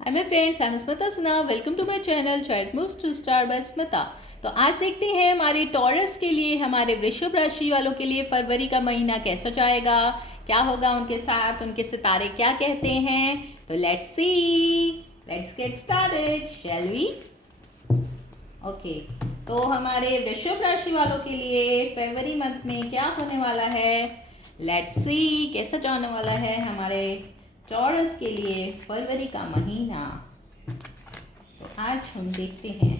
Hi my friends, I am Smita Sinha. Welcome to my channel chart moves to star by Smita. तो आज देखते हैं हमारे टॉरस के लिए, हमारे वृषभ राशि वालों के लिए फरवरी का महीना कैसा जाएगा, क्या होगा उनके साथ, उनके सितारे क्या कहते हैं। तो let's see, let's get started, shall we. Okay, तो हमारे वृषभ राशि वालों के लिए फरवरी मंथ में क्या होने वाला है, लेट्स सी कैसा जाने वाला है हमारे टॉरस के लिए फरवरी का महीना। तो आज हम देखते हैं।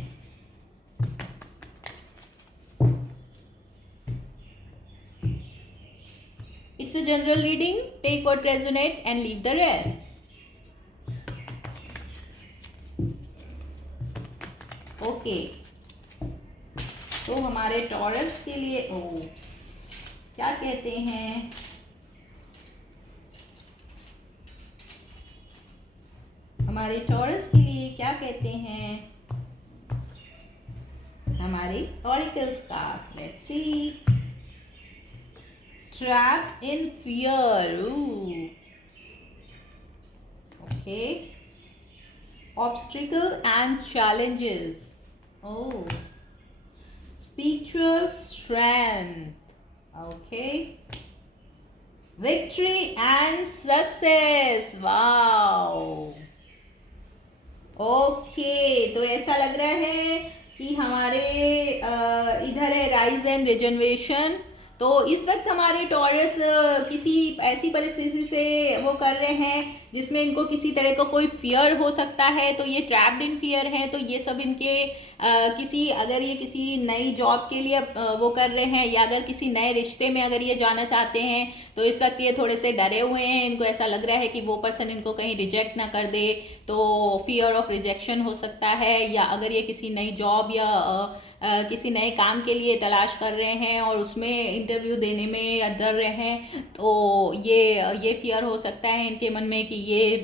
It's a general reading, take what resonate and leave the rest. Okay, तो हमारे टॉरस के लिए क्या कहते हैं, हमारे टॉरस के लिए क्या कहते हैं हमारे auricles card. Let's see. Trapped in fear, okay. obstacle and challenges, oh. Spiritual strength, okay. Victory and success, wow. Okay, तो ऐसा लग रहा है कि हमारे इधर है राइज एंड रिजनरेशन। तो इस वक्त हमारे टॉरस किसी ऐसी परिस्थिति से वो कर रहे हैं जिसमें इनको किसी तरह का कोई फियर हो सकता है। तो ये ट्रैप्ड इन फियर है। तो ये सब इनके किसी, अगर ये किसी नई जॉब के लिए वो कर रहे हैं, या अगर किसी नए रिश्ते में अगर ये जाना चाहते हैं, तो इस वक्त ये थोड़े से डरे हुए हैं। इनको ऐसा लग रहा है कि वो पर्सन इनको कहीं रिजेक्ट ना कर दे, तो फियर ऑफ रिजेक्शन हो सकता है। या अगर ये किसी नई जॉब या किसी नए काम के लिए तलाश कर रहे हैं और उसमें इंटरव्यू देने में या डर रहे हैं, तो ये फियर हो सकता है इनके मन में कि ये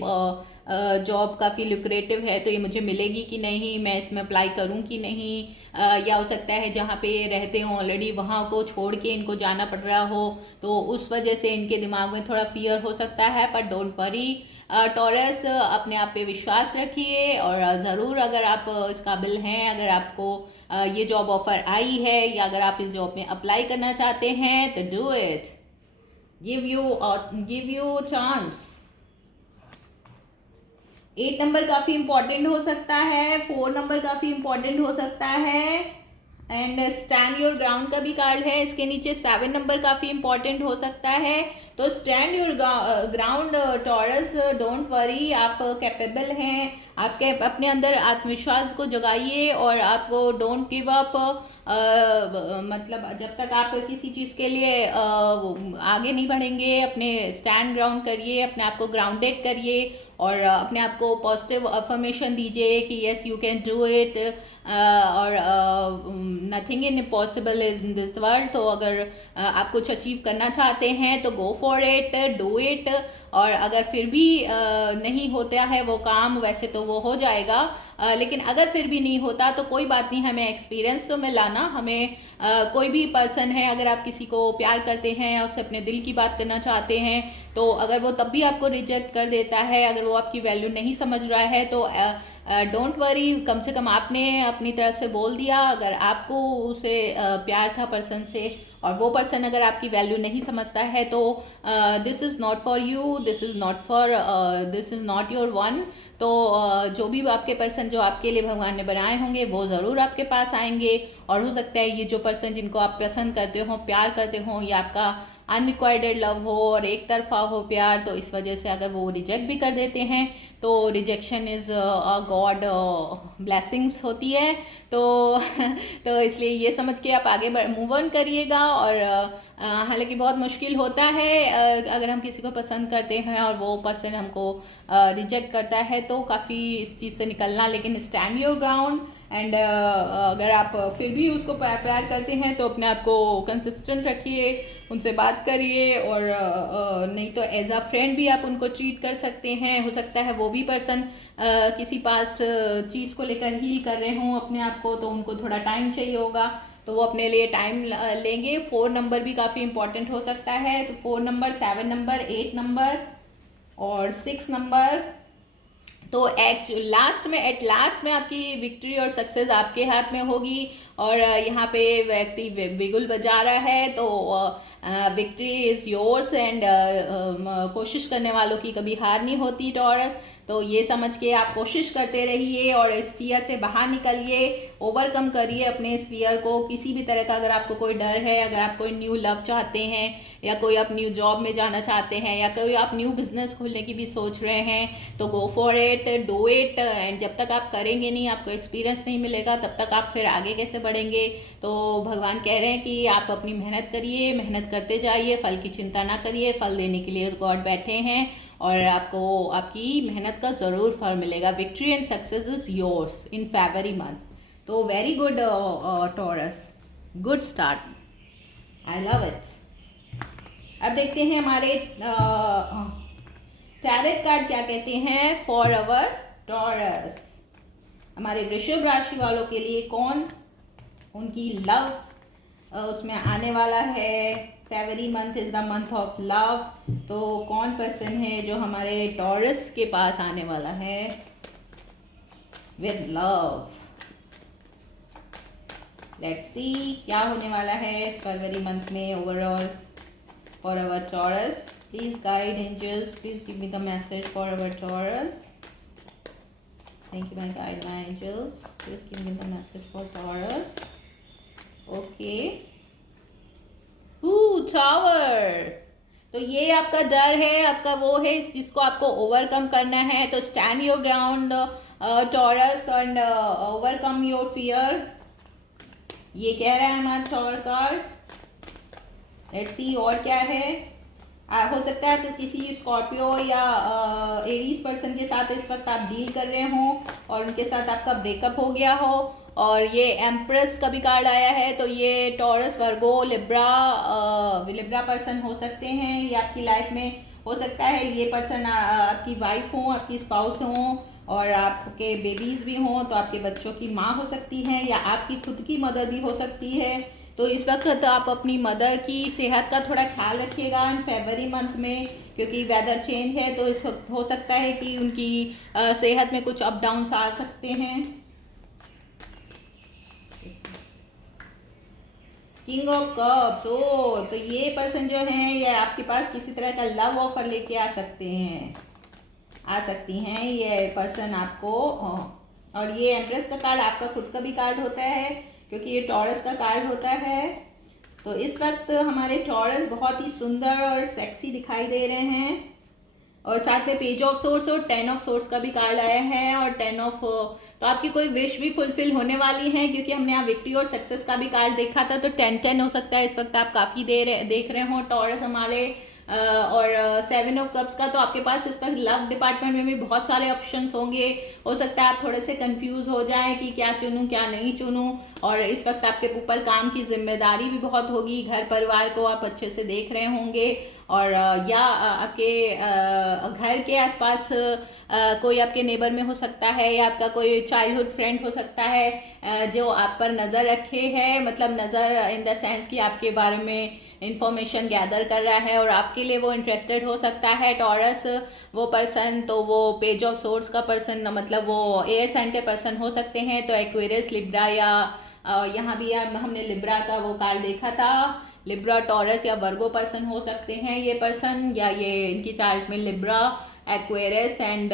जॉब काफ़ी लुक्रेटिव है, तो ये मुझे मिलेगी कि नहीं, मैं इसमें अप्लाई करूं कि नहीं। या हो सकता है जहाँ पे ये रहते हो ऑलरेडी वहाँ को छोड़ के इनको जाना पड़ रहा हो, तो उस वजह से इनके दिमाग में थोड़ा फियर हो सकता है। पर डोंट वरी टॉरस, अपने आप पे विश्वास रखिए, और ज़रूर अगर आप इस काबिल हैं, अगर आपको ये जॉब ऑफर आई है, या अगर आप इस जॉब में अप्लाई करना चाहते हैं, तो do it, give you chance. 8 number काफ़ी इंपॉर्टेंट हो सकता है, 4 नंबर काफ़ी इंपॉर्टेंट हो सकता है, एंड स्टैंड योर ग्राउंड का भी कार्ड है इसके नीचे। 7 नंबर काफ़ी इंपॉर्टेंट हो सकता है। तो stand your ground taurus, don't worry, आप कैपेबल हैं। आपके अपने अंदर आत्मविश्वास को जगाइए, और आपको डोंट गिव अप। मतलब जब तक आप किसी चीज़ के लिए आगे नहीं बढ़ेंगे, अपने स्टैंड ग्राउंड करिए, अपने आप को ग्राउंडेड करिए, और अपने आप को पॉजिटिव अफर्मेशन दीजिए कि yes you can do it, और nothing in impossible is in this world. तो अगर आप कुछ अचीव करना चाहते हैं तो go for it, do it. और अगर फिर भी नहीं होता है वो काम, वैसे तो वो हो जाएगा, लेकिन अगर फिर भी नहीं होता तो कोई बात नहीं, हमें एक्सपीरियंस तो मिला ना। हमें कोई भी पर्सन है, अगर आप किसी को प्यार करते हैं या उससे अपने दिल की बात करना चाहते हैं, तो अगर वो तब भी आपको रिजेक्ट कर देता है, अगर वो आपकी वैल्यू नहीं समझ रहा है, तो डोंट वरी, कम से कम आपने अपनी तरफ से बोल दिया। अगर आपको उसे प्यार था पर्सन से, और वो पर्सन अगर आपकी वैल्यू नहीं समझता है, तो this is not for you, this is not for, this is not your one. तो जो भी आपके पर्सन जो आपके लिए भगवान ने बनाए होंगे, वो ज़रूर आपके पास आएंगे। और हो सकता है ये जो पर्सन जिनको आप पसंद करते हो, प्यार करते हो, या आपका अनरिक्वायर्ड लव हो और एक तरफा हो प्यार, तो इस वजह से अगर वो रिजेक्ट भी कर देते हैं, तो rejection is a God blessings होती है। तो तो इसलिए ये समझ के आप आगे मूव ऑन करिएगा। और हालांकि बहुत मुश्किल होता है अगर हम किसी को पसंद करते हैं और वो पर्सन हमको रिजेक्ट करता है, तो काफ़ी इस चीज़ से निकलना, लेकिन स्टैंड योर ग्राउंड। एंड अगर आप फिर भी उसको प्यार करते हैं, तो अपने आप को कंसिस्टेंट रखिए, उनसे बात करिए, और नहीं तो एज अ फ्रेंड भी आप उनको ट्रीट कर सकते हैं। हो सकता है वो भी पर्सन किसी पास्ट चीज़ को लेकर हील कर रहे हों अपने आप को, तो उनको थोड़ा टाइम चाहिए होगा, तो वो अपने लिए टाइम लेंगे। 4 नंबर भी काफ़ी इंपॉर्टेंट हो सकता है। तो 4 नंबर, 7 नंबर, 8 नंबर और 6 नंबर, तो एट लास्ट में आपकी विक्ट्री और सक्सेस आपके हाथ में होगी। और यहाँ पे व्यक्ति बिगुल बजा रहा है, तो विक्ट्री इज़ योर्स एंड कोशिश करने वालों की कभी हार नहीं होती टॉरस। तो ये समझ के आप कोशिश करते रहिए और इस फियर से बाहर निकलिए, ओवरकम करिए अपने इस फियर को। किसी भी तरह का अगर आपको कोई डर है, अगर आप कोई न्यू लव चाहते हैं, या कोई आप न्यू जॉब में जाना चाहते हैं, या कोई आप न्यू बिजनेस खोलने की भी सोच रहे हैं, तो go for it, do it. And जब तक आप करेंगे नहीं, आपको एक्सपीरियंस नहीं मिलेगा, तब तक आप फिर आगे कैसे बढ़ेंगे। तो भगवान कह रहे हैं कि आप अपनी मेहनत करिए, मेहनत करते जाइए, फल की चिंता ना करिए। फल देने के लिए गॉड बैठे हैं और आपको आपकी मेहनत का ज़रूर फल मिलेगा। Victory and success is yours in February month. तो very good Taurus, good start, I love it. अब देखते हैं हमारे टैरेट कार्ड क्या कहते हैं फॉर अवर टॉरस। हमारे वृषभ राशि वालों के लिए कौन उनकी लव उसमें आने वाला है। February month is the month of love. तो कौन पर्सन है जो हमारे टॉरस के पास आने वाला है विद लव। लेट्स सी क्या होने वाला है इस फरवरी मंथ में overall for our Taurus. Please guide angels, please give me the message for our Taurus. Thank you, my guide, my angels. Please give me the message for Taurus. Okay. Tower. तो ये आपका डर है, आपका वो है जिसको आपको ओवरकम करना है। तो stand your ground taurus and overcome your fear, ये कह रहा है हमारा टॉवर कार्ड। लेट्स सी और क्या है। हो सकता है तो किसी स्कॉर्पियो या एरीज पर्सन के साथ इस वक्त आप डील कर रहे हो और उनके साथ आपका ब्रेकअप हो गया हो। और ये एम्प्रेस का भी कार्ड आया है, तो ये टॉरस, वर्गो, लिब्रा पर्सन हो सकते हैं। ये आपकी लाइफ में हो सकता है ये पर्सन आपकी वाइफ हो, आपकी स्पाउस हो, और आपके बेबीज भी हों तो आपके बच्चों की माँ हो सकती हैं, या आपकी खुद की मदर भी हो सकती है। तो इस वक्त आप अपनी मदर की सेहत का थोड़ा ख्याल रखिएगा इन फरवरी मंथ में, क्योंकि वेदर चेंज है। तो इस वक्त हो सकता है कि उनकी सेहत में कुछ अप डाउन्स आ सकते हैं। किंग ऑफ कप्स, ओ तो ये पर्सन जो है ये आपके पास किसी तरह का लव ऑफर लेके आ सकती हैं ये पर्सन आपको। और ये एम्प्रेस का कार्ड आपका खुद का भी कार्ड होता है, क्योंकि ये टॉरस का कार्ड होता है। तो इस वक्त हमारे टॉरस बहुत ही सुंदर और सेक्सी दिखाई दे रहे हैं। और साथ में पेज ऑफ सोर्स और 10 ऑफ सोर्स का भी कार्ड आया है। और 10 ऑफ, तो आपकी कोई विश भी फुलफिल होने वाली है, क्योंकि हमने यहाँ विक्ट्री और सक्सेस का भी कार्ड देखा था। तो 10-10 हो सकता है इस वक्त आप काफ़ी देख रहे हो टॉरस हमारे। और 7 ऑफ कप्स का, तो आपके पास इस वक्त लव डिपार्टमेंट में भी बहुत सारे ऑप्शंस होंगे। हो सकता है आप थोड़े से कंफ्यूज हो जाएं कि क्या चुनूं क्या नहीं चुनूं। और इस वक्त आपके ऊपर काम की जिम्मेदारी भी बहुत होगी, घर परिवार को आप अच्छे से देख रहे होंगे। और या आपके घर के आसपास कोई आपके नेबर में हो सकता है, या आपका कोई चाइल्डहुड फ्रेंड हो सकता है जो आप पर नज़र रखे है, मतलब नज़र इन द सेंस कि आपके बारे में इंफॉर्मेशन गैदर कर रहा है और आपके लिए वो इंटरेस्टेड हो सकता है टॉरस वो पर्सन। तो वो पेज ऑफ सोर्स का पर्सन, मतलब वो एयर साइन के पर्सन हो सकते हैं। तो एक्वेरियस, लिब्रा, या यहाँ भी हमने लिब्रा का वो कार्ड देखा था, लिब्रा, टॉरस या वर्गो पर्सन हो सकते हैं ये पर्सन। या ये इनकी चार्ट में Libra, Aquarius and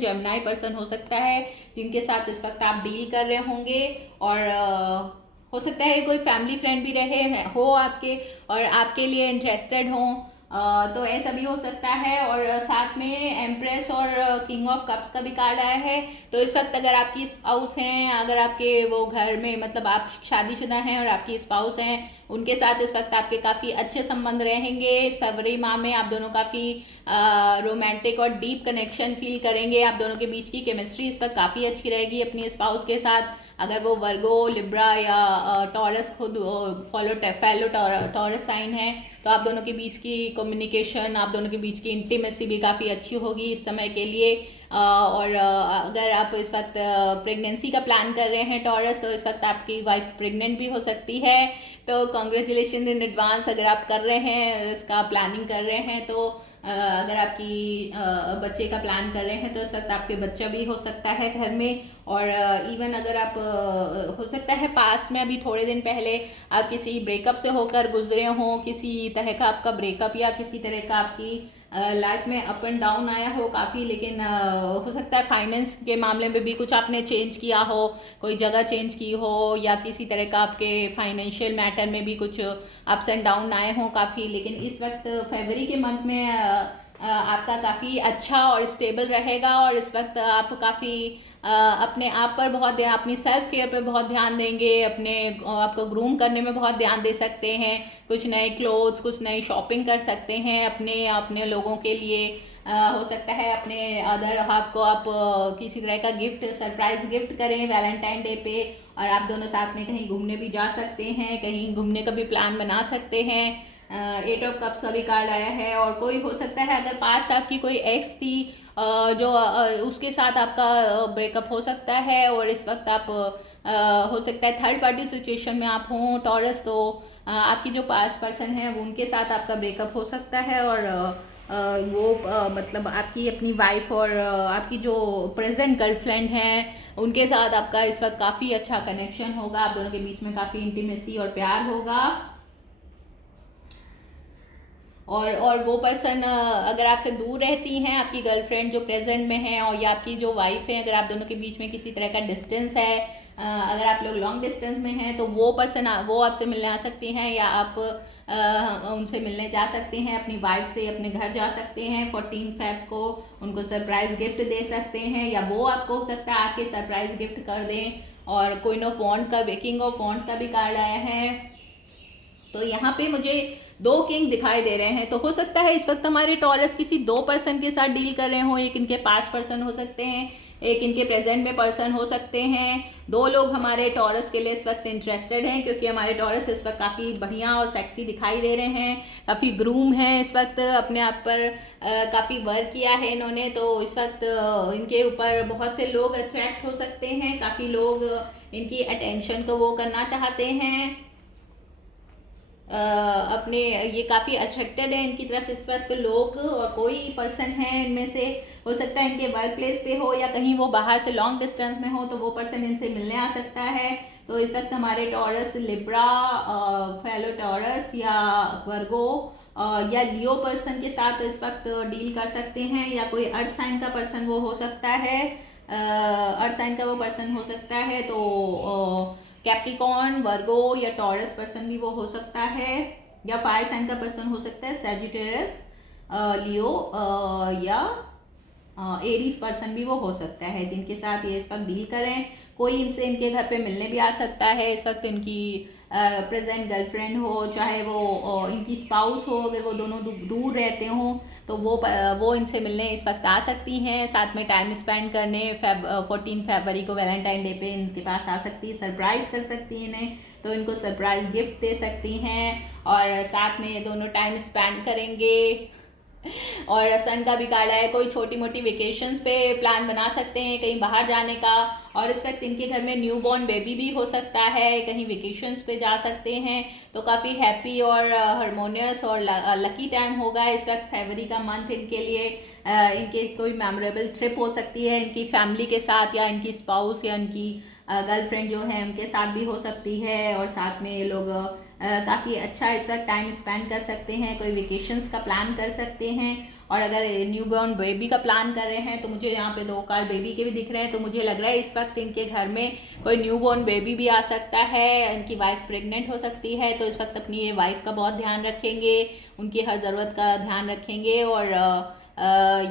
Gemini person हो सकता है, जिनके साथ इस वक्त आप डील कर रहे होंगे। और हो सकता है कोई फैमिली फ्रेंड भी रहे हो आपके और आपके लिए इंटरेस्टेड हो, तो ऐसा भी हो सकता है। और साथ में एम्प्रेस और किंग ऑफ कप्स का भी कार्ड आया है। तो इस वक्त अगर आपकी स्पाउस हैं, अगर आपके वो घर में, मतलब आप शादीशुदा हैं और आपकी स्पाउस हैं, उनके साथ इस वक्त आपके काफ़ी अच्छे संबंध रहेंगे। इस फरवरी माह में आप दोनों काफ़ी रोमांटिक और डीप कनेक्शन फील करेंगे। आप दोनों के बीच की केमिस्ट्री इस वक्त काफ़ी अच्छी रहेगी अपनी स्पाउस के साथ। अगर वो वर्गो, लिब्रा या टॉरस खुद फेलो टॉरस साइन है, तो आप दोनों के बीच की कम्युनिकेशन, आप दोनों के बीच की इंटीमेसी भी काफ़ी अच्छी होगी इस समय के लिए। और अगर आप इस वक्त प्रेगनेंसी का प्लान कर रहे हैं टॉरस, तो इस वक्त आपकी वाइफ प्रेग्नेंट भी हो सकती है। तो कॉन्ग्रेचुलेशन इन एडवांस अगर आप कर रहे हैं, इसका प्लानिंग कर रहे हैं। तो अगर आपकी बच्चे का प्लान कर रहे हैं तो इस वक्त आपके बच्चा भी हो सकता है घर में। और इवन अगर आप हो सकता है पास में अभी थोड़े दिन पहले आप किसी ब्रेकअप से होकर गुजरे हों, किसी तरह का आपका ब्रेकअप या किसी तरह का आपकी लाइफ में अप एंड डाउन आया हो काफ़ी, लेकिन हो सकता है फाइनेंस के मामले में भी कुछ आपने चेंज किया हो, कोई जगह चेंज की हो, या किसी तरह का आपके फाइनेंशियल मैटर में भी कुछ अप्स एंड डाउन आए हों काफ़ी। लेकिन इस वक्त फरवरी के मंथ में आपका काफ़ी अच्छा और स्टेबल रहेगा, और इस वक्त आप काफ़ी अपने आप पर बहुत अपनी सेल्फ केयर पर बहुत ध्यान देंगे, अपने आपको ग्रूम करने में बहुत ध्यान दे सकते हैं, कुछ नए क्लोथ्स, कुछ नई शॉपिंग कर सकते हैं अपने अपने लोगों के लिए। हो सकता है अपने अदर हाफ को आप किसी तरह का गिफ्ट, सरप्राइज गिफ्ट करें वैलेंटाइन डे पे, और आप दोनों साथ में कहीं घूमने भी जा सकते हैं, कहीं घूमने का भी प्लान बना सकते हैं। 8 ऑफ कप्स का भी कार्ड आया है, और कोई हो सकता है अगर पास्ट आपकी कोई एक्स थी जो उसके साथ आपका ब्रेकअप हो सकता है, और इस वक्त आप हो सकता है थर्ड पार्टी सिचुएशन में आप हों टॉरस, तो आपकी जो पास्ट पर्सन है वो उनके साथ आपका ब्रेकअप हो सकता है, और वो मतलब आपकी अपनी वाइफ और आपकी जो प्रेजेंट गर्लफ्रेंड है उनके साथ आपका इस वक्त काफ़ी अच्छा कनेक्शन होगा, आप दोनों के बीच में काफ़ी इंटीमेसी और प्यार होगा। और वो पर्सन अगर आपसे दूर रहती हैं, आपकी गर्लफ्रेंड जो प्रेजेंट में है, और या आपकी जो वाइफ है, अगर आप दोनों के बीच में किसी तरह का डिस्टेंस है, अगर आप लोग लॉन्ग डिस्टेंस में हैं, तो वो पर्सन वो आपसे मिलने आ सकती हैं, या आप उनसे मिलने जा सकते हैं, अपनी वाइफ से अपने घर जा सकते हैं 14 फेब को, उनको सरप्राइज गिफ्ट दे सकते हैं, या वो आपको हो सकता है आके सरप्राइज गिफ्ट कर दें। और क्वीन ऑफ वॉन्ड्स का, किंग ऑफ वॉन्ड्स का भी कार्ड आया है, तो यहाँ पे मुझे 2 किंग दिखाई दे रहे हैं। तो हो सकता है इस वक्त हमारे टॉरस किसी 2 पर्सन के साथ डील कर रहे हो, एक इनके पास्ट पर्सन हो सकते हैं, एक इनके प्रेजेंट में पर्सन हो सकते हैं। 2 लोग हमारे टॉरस के लिए इस वक्त इंटरेस्टेड हैं, क्योंकि हमारे टॉरस इस वक्त काफ़ी बढ़िया और सेक्सी दिखाई दे रहे हैं, काफ़ी ग्रूम हैं इस वक्त, अपने आप पर काफ़ी वर्क किया है इन्होंने, तो इस वक्त इनके ऊपर बहुत से लोग अट्रैक्ट हो सकते हैं, काफ़ी लोग इनकी अटेंशन को वो करना चाहते हैं, अपने ये काफ़ी अट्रैक्टेड है इनकी तरफ इस वक्त लोग। और कोई पर्सन है इनमें से, हो सकता है इनके वर्क प्लेस पे हो, या कहीं वो बाहर से लॉन्ग डिस्टेंस में हो, तो वो पर्सन इनसे मिलने आ सकता है। तो इस वक्त हमारे टॉरस, लिब्रा, फेलो टॉरस या वर्गो या लियो पर्सन के साथ इस वक्त डील कर सकते हैं, या कोई अर्थ साइन का पर्सन वो हो सकता है, अर्थ साइन का वो पर्सन हो सकता है, तो कैप्रिकॉर्न, वर्गो या टॉरस पर्सन भी वो हो सकता है, या फायर साइन का पर्सन हो सकता है, सैजिटेरियस, लियो या एरीज पर्सन भी वो हो सकता है, जिनके साथ ये इस वक्त डील करें। कोई इनसे इनके घर पे मिलने भी आ सकता है इस वक्त, इनकी प्रेजेंट गर्लफ्रेंड हो, चाहे वो इनकी स्पाउस हो, अगर वो दोनों दूर रहते हों तो वो इनसे मिलने इस वक्त आ सकती हैं, साथ में टाइम स्पेंड करने। 14 फरवरी को वैलेंटाइन डे पे इनके पास आ सकती है, सरप्राइज़ कर सकती हैं इन्हें, तो इनको सरप्राइज़ गिफ्ट दे सकती हैं, और साथ में ये दोनों टाइम स्पेंड करेंगे। और सन का भी कार्ड है, कोई छोटी मोटी वेकेशंस पे प्लान बना सकते हैं कहीं बाहर जाने का, और इस वक्त इनके घर में न्यू बॉर्न बेबी भी हो सकता है, कहीं वेकेशंस पे जा सकते हैं, तो काफ़ी हैप्पी और हारमोनियस और लकी टाइम होगा इस वक्त फरवरी का मंथ इनके लिए। इनके कोई मेमोरेबल ट्रिप हो सकती है इनकी फैमिली के साथ, या इनकी स्पाउस या इनकी गर्लफ्रेंड जो है उनके साथ भी हो सकती है, और साथ में ये लोग काफ़ी अच्छा इस वक्त टाइम स्पेंड कर सकते हैं, कोई वेकेशंस का प्लान कर सकते हैं। और अगर न्यू बॉर्न बेबी का प्लान कर रहे हैं, तो मुझे यहाँ पे 2 कार्ड बेबी के भी दिख रहे हैं, तो मुझे लग रहा है इस वक्त इनके घर में कोई न्यू बॉर्न बेबी भी आ सकता है, इनकी वाइफ प्रेग्नेंट हो सकती है, तो इस वक्त अपनी ये वाइफ का बहुत ध्यान रखेंगे, उनकी हर ज़रूरत का ध्यान रखेंगे। और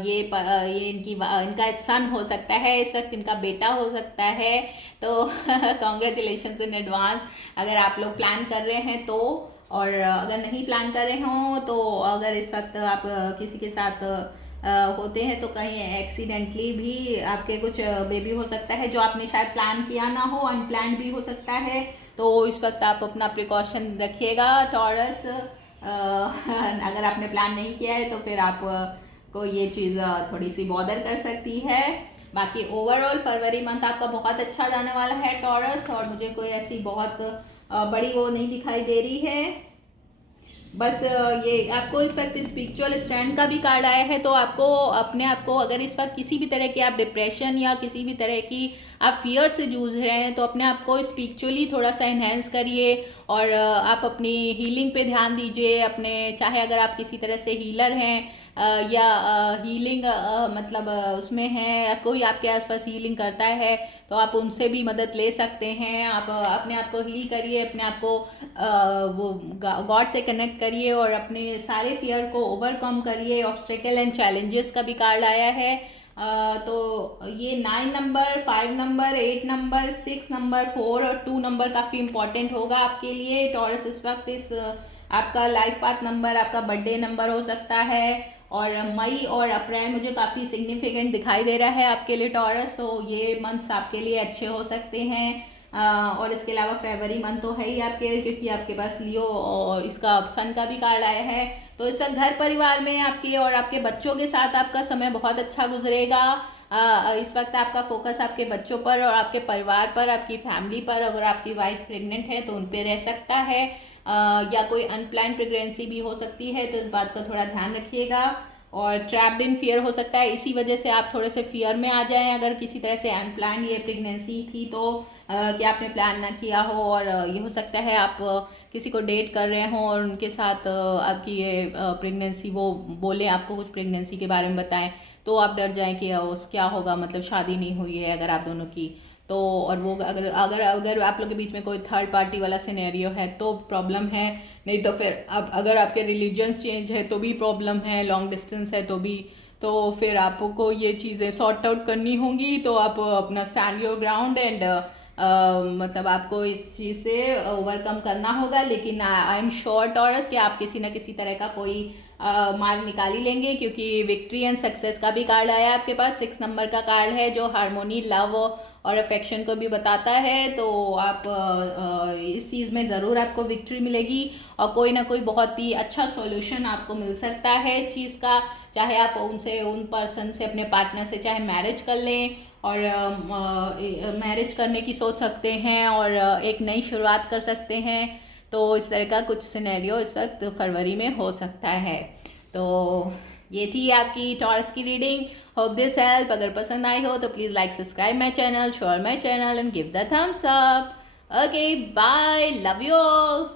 ये इनका सन हो सकता है इस वक्त, इनका बेटा हो सकता है, तो कॉन्ग्रेचुलेशंस इन एडवांस अगर आप लोग प्लान कर रहे हैं तो। और अगर नहीं प्लान कर रहे हों, तो अगर इस वक्त आप किसी के साथ होते हैं, तो कहीं एक्सीडेंटली भी आपके कुछ बेबी हो सकता है जो आपने शायद प्लान किया ना हो, अनप्लान्ड भी हो सकता है, तो इस वक्त आप अपना प्रिकॉशन रखिएगा टॉरस। अगर आपने प्लान नहीं किया है तो फिर आप को ये चीज़ थोड़ी सी बॉदर कर सकती है। बाकी ओवरऑल फरवरी मंथ आपका बहुत अच्छा जाने वाला है टॉरस, और मुझे कोई ऐसी बहुत बड़ी वो नहीं दिखाई दे रही है। बस ये आपको इस वक्त स्पिरिचुअल स्ट्रेंथ का भी कार्ड आया है, तो आपको अपने आप को अगर इस वक्त किसी भी तरह की आप डिप्रेशन या किसी भी तरह की आप फियर से जूझ रहे हैं, तो अपने आप को स्पिरिचुअली थोड़ा सा इन्हेंस करिए और आप अपनी हीलिंग पे ध्यान दीजिए अपने, चाहे अगर आप किसी तरह से हीलर हैं या हीलिंग मतलब उसमें है, कोई आपके आसपास हीलिंग करता है तो आप उनसे भी मदद ले सकते हैं। आप अपने आप को हील करिए, अपने आप को वो गॉड से कनेक्ट करिए और अपने सारे फियर को ओवरकम करिए। ऑब्स्टेकल एंड चैलेंजेस का भी कार्ड आया है। तो ये 9 नंबर, 5 नंबर, 8 नंबर, 6 नंबर, 4 और 2 नंबर काफ़ी इंपॉर्टेंट होगा आपके लिए टॉरस। इस वक्त इस आपका लाइफ पाथ नंबर, आपका बर्थडे नंबर हो सकता है। और मई और अप्रैल मुझे काफ़ी सिग्निफिकेंट दिखाई दे रहा है आपके लिए टॉरस, तो ये मंथ्स आपके लिए अच्छे हो सकते हैं। और इसके अलावा फरवरी मंथ तो है ही आपके, क्योंकि आपके पास लियो और इसका सन का भी कार्ड आया है। तो इस वक्त घर परिवार में आपकी और आपके बच्चों के साथ आपका समय बहुत अच्छा गुजरेगा। इस वक्त आपका फोकस आपके बच्चों पर और आपके परिवार पर, आपकी फैमिली पर, अगर आपकी वाइफ प्रेग्नेंट है तो उन पर रह सकता है, या कोई अनप्लान प्रेगनेंसी भी हो सकती है, तो इस बात का थोड़ा ध्यान रखिएगा। और ट्रैप्ड इन फियर हो सकता है, इसी वजह से आप थोड़े से फियर में आ जाएं अगर किसी तरह से अनप्लान ये प्रेगनेंसी थी तो कि आपने प्लान ना किया हो। और ये हो सकता है आप किसी को डेट कर रहे हों और उनके साथ आपकी ये प्रेगनेंसी वो बोले, आपको कुछ प्रेगनेंसी के बारे में बताएं तो आप डर जाएं कि उस क्या होगा, मतलब शादी नहीं हुई है अगर आप दोनों की तो। और वो अगर अगर अगर आप लोग के बीच में कोई थर्ड पार्टी वाला सिनेरियो है तो प्रॉब्लम है, नहीं तो फिर अब अगर आपके रिलीजन्स चेंज है तो भी प्रॉब्लम है, लॉन्ग डिस्टेंस है तो भी। तो फिर आपको ये चीज़ें सॉर्ट आउट करनी होंगी, तो आप अपना स्टैंड योर ग्राउंड एंड मतलब आपको इस चीज़ से ओवरकम करना होगा। लेकिन आई एम श्योर टॉरस कि आप किसी न किसी तरह का कोई मार्ग निकाल ही लेंगे, क्योंकि विक्ट्री एंड सक्सेस का भी कार्ड आया है आपके पास। 6 नंबर का कार्ड है जो हारमोनी, लव और अफेक्शन को भी बताता है। तो आप इस चीज़ में ज़रूर आपको विक्ट्री मिलेगी और कोई ना कोई बहुत ही अच्छा सॉल्यूशन आपको मिल सकता है इस चीज़ का। चाहे आप उनसे, उन पर्सन से, अपने पार्टनर से चाहे मैरिज कर लें और मैरिज करने की सोच सकते हैं और एक नई शुरुआत कर सकते हैं। तो इस तरह का कुछ सिनेरियो इस वक्त फरवरी में हो सकता है। तो ये थी आपकी टॉरस की रीडिंग। Hope this help. अगर पसंद आई हो तो please like, subscribe my channel, share my channel and give the thumbs up. Okay, bye, love you all.